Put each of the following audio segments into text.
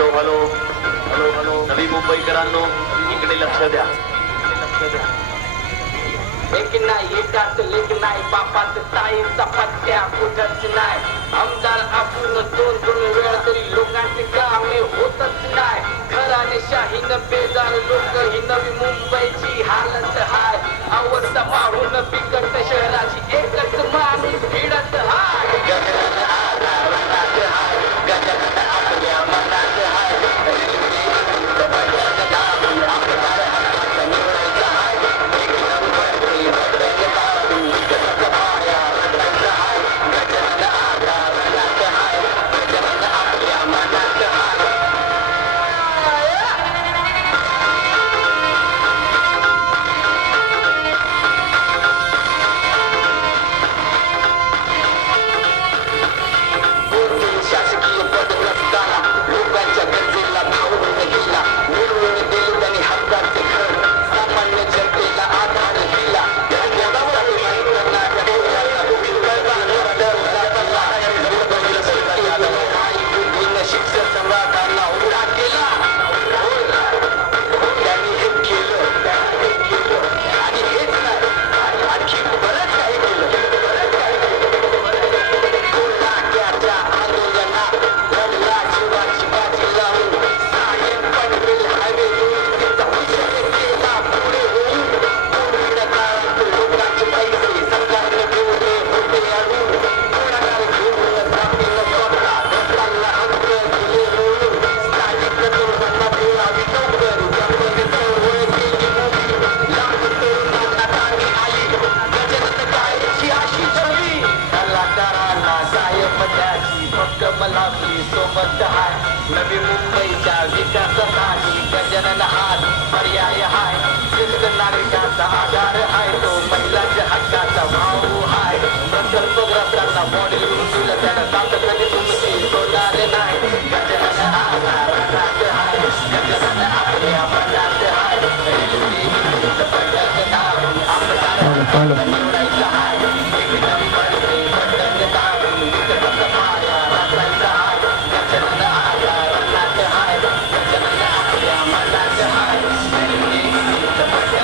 Hello hello. Hello hello नवी मुंबईकरांनो इकडे लक्ष द्या. लक्ष द्या एक नाही एकाच लेख नाही बापाच ताईचा पत्त्या कुठंच नाही. आमदार आपण दोन दोन वेळा तरी लोकांचे कामे होतच नाही. घराने शाहीनं बेजार लोक ही नवी मुंबईची. Washington. मला आपली सोबत हाय नवी मुंबईच्या विकासासाठी गजानन हात पर्याय हाय। शिस्त नागरिकांचा आधार हाय तो महिलांच्या हक्काचा भाऊ हाय। प्रकल्पग्रस्तांना मॉडेल दिलं त्यानं सात कधी तुमची सोडणार नाही गजानन आधार हाय। गजानन आपल्या मनात हाय। रेल्वे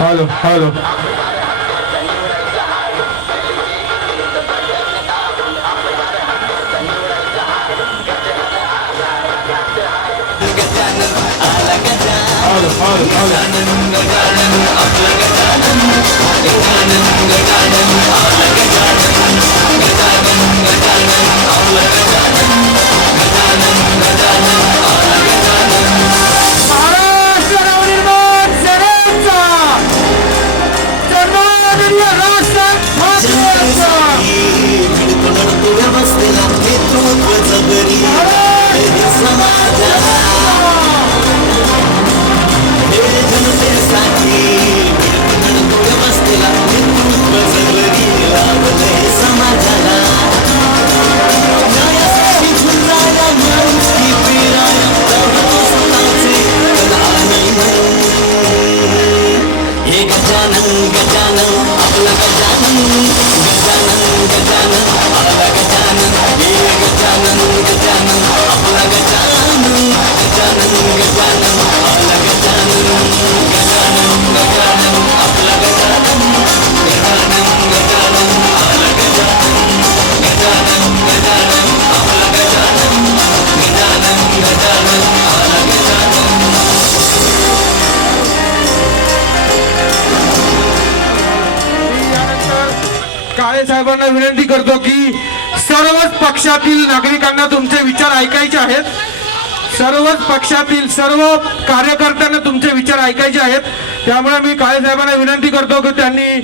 बदलत हॅलो हॅलो निवडायचा हाय काळे विनंती करतो की सर्वच पक्षातील नागरिकांना तुमचे विचार ऐकायचे आहेत. सर्वच पक्षातील सर्व कार्यकर्त्यांना तुमचे विचार ऐकायचे आहेत. त्यामुळे मी काळे साहेबांना विनंती करतो की त्यांनी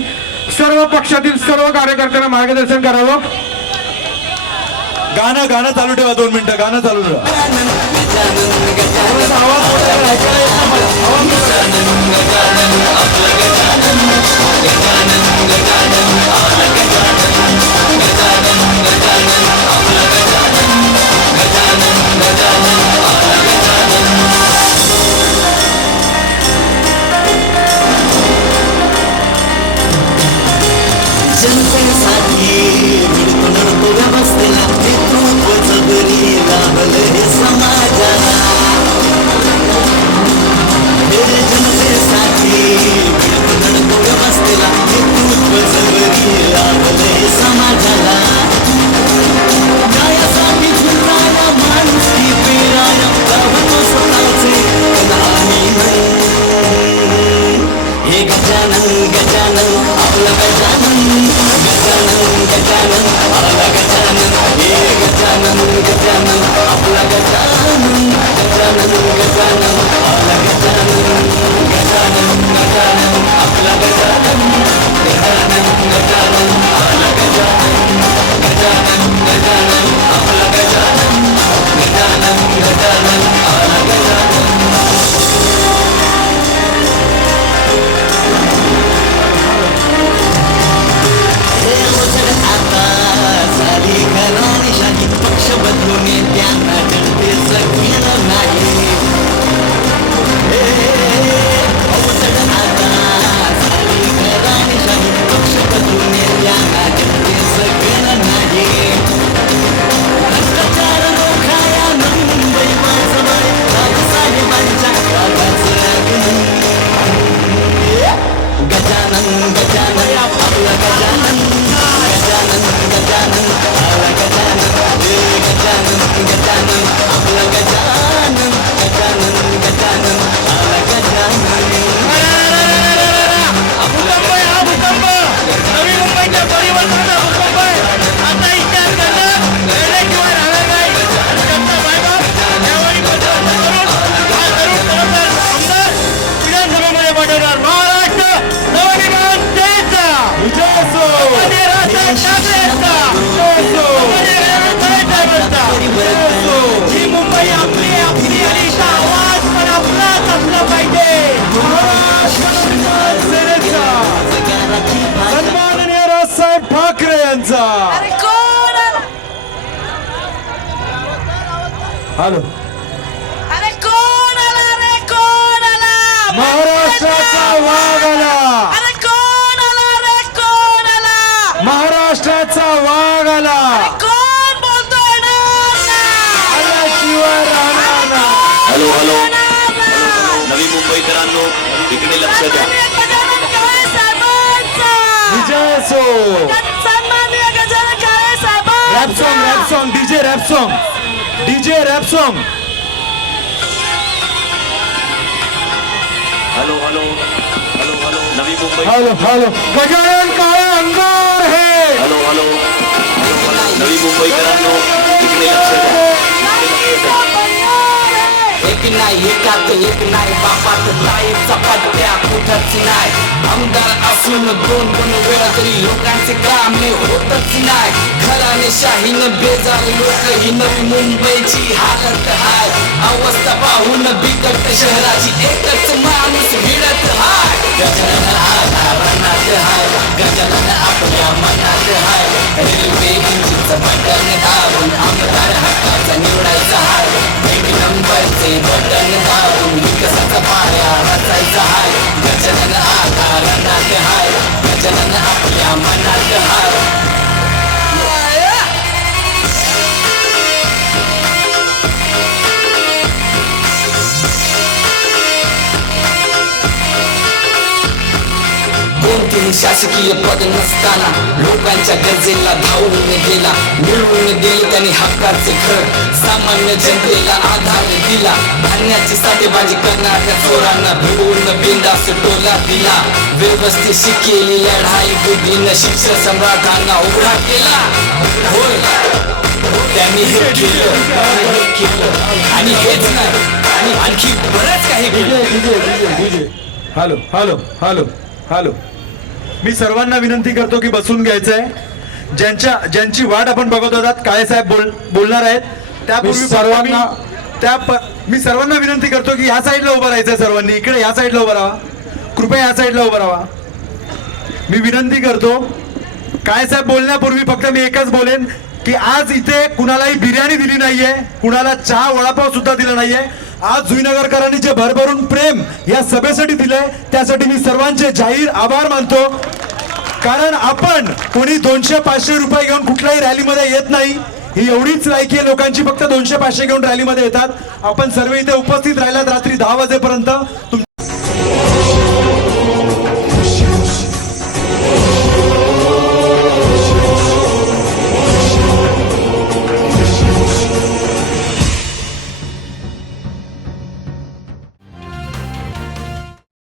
सर्व पक्षातील सर्व कार्यकर्त्यांना मार्गदर्शन करावं. गाणं गाणं चालू ठेवा दोन मिनिटं गाणं चालू ठेवा. हॅलो अरे कोण आला रे कोण आला महाराष्ट्राचा वाघ आला अरे कोण आला रे कोण आला महाराष्ट्राचा वाघ आला कोण बोलतोय ना आल्याशिवाय राहणार ना हॅलो हॅलो नवी मुंबईकरांनो इकडे लक्ष द्या विजय असो सन्माननीय Gajanan Kale rap song rap song DJ rap song DJ rap song hello hello hello hello Navi Mumbai hello hello Gajanan Kale अंगार हे हॅलो हॅलो नवी मुंबईकरांनो इकडे लक्ष द्या एक नाही एकात एक नाही बापात ताईचा पट्ट्या कुठंच नाही आमदार असून दोन दोन वेळा तरी लोकांचे काम होतच नाही. घराने शाहीन बेजार लोक ही नवी मुंबईची हालत हाय. अवस्था पाहून बिकट शहराची एकच माणूस भिडत हाय. गजानन मनात हाय. गजानन आपल्या मनात हाय. रेल्वे इंजिनचं बटन दाबून आमदार हक्काचा निवडायचा हाय. एक नंबरचे बटन दाबून हाय. गजानन आपल्या मनात हाय. कोणतेही शासकीय पद नसताना लोकांच्या गरजेला धावून गेला मिळवून दिले त्यांनी हक्काचे खर सामान्य जनतेला आधार दिला धान्याची साठेबाजी करणाऱ्या चोरांना भिवून बिंदास टोला दिला व्यवस्थित शिकेली लढाई बुद्धीनं शिक्षण सम्राटांना उघडा केला. होय त्यांनी हे केलं हे केलं आणि हेच नाही आणि आणखी बरंच काही केलं. Hello hello hello hello. मी सर्वांना विनंती करतो की बसून घ्यायचंय. ज्यांच्या ज्यांची वाट आपण बघत होतात काळे साहेब बोल बोलणार आहेत. त्यापूर्वी सर्वांना- त्या मी सर्वांना विनंती करतो की ह्या साईडला उभं राहायचंय सर्वांनी. इकडे ह्या साईडला उभं राहा. कृपया ह्या साईडला उभं राहा. मी विनंती करतो काय साहेब बोलण्यापूर्वी फक्त मी एकच बोलेन की आज इथे कुणालाही बिर्याणी दिली नाहीये कुणाला चहा वडापाव सुद्धा दिला नाहीये. आज जुईनगरकरांनी जे भरभरून प्रेम या सभेसाठी दिलंय त्यासाठी मी सर्वांचे जाहीर आभार मानतो. कारण आपण कोणी दोनशे पाचशे रुपये घेऊन कुठल्याही रॅलीमध्ये येत नाही. ही एवढीच लायकी आहे लोकांची फक्त दोनशे पाचशे घेऊन रॅलीमध्ये येतात. आपण सर्व इथे उपस्थित राहिलात रात्री दहा वाजेपर्यंत. तुमच्या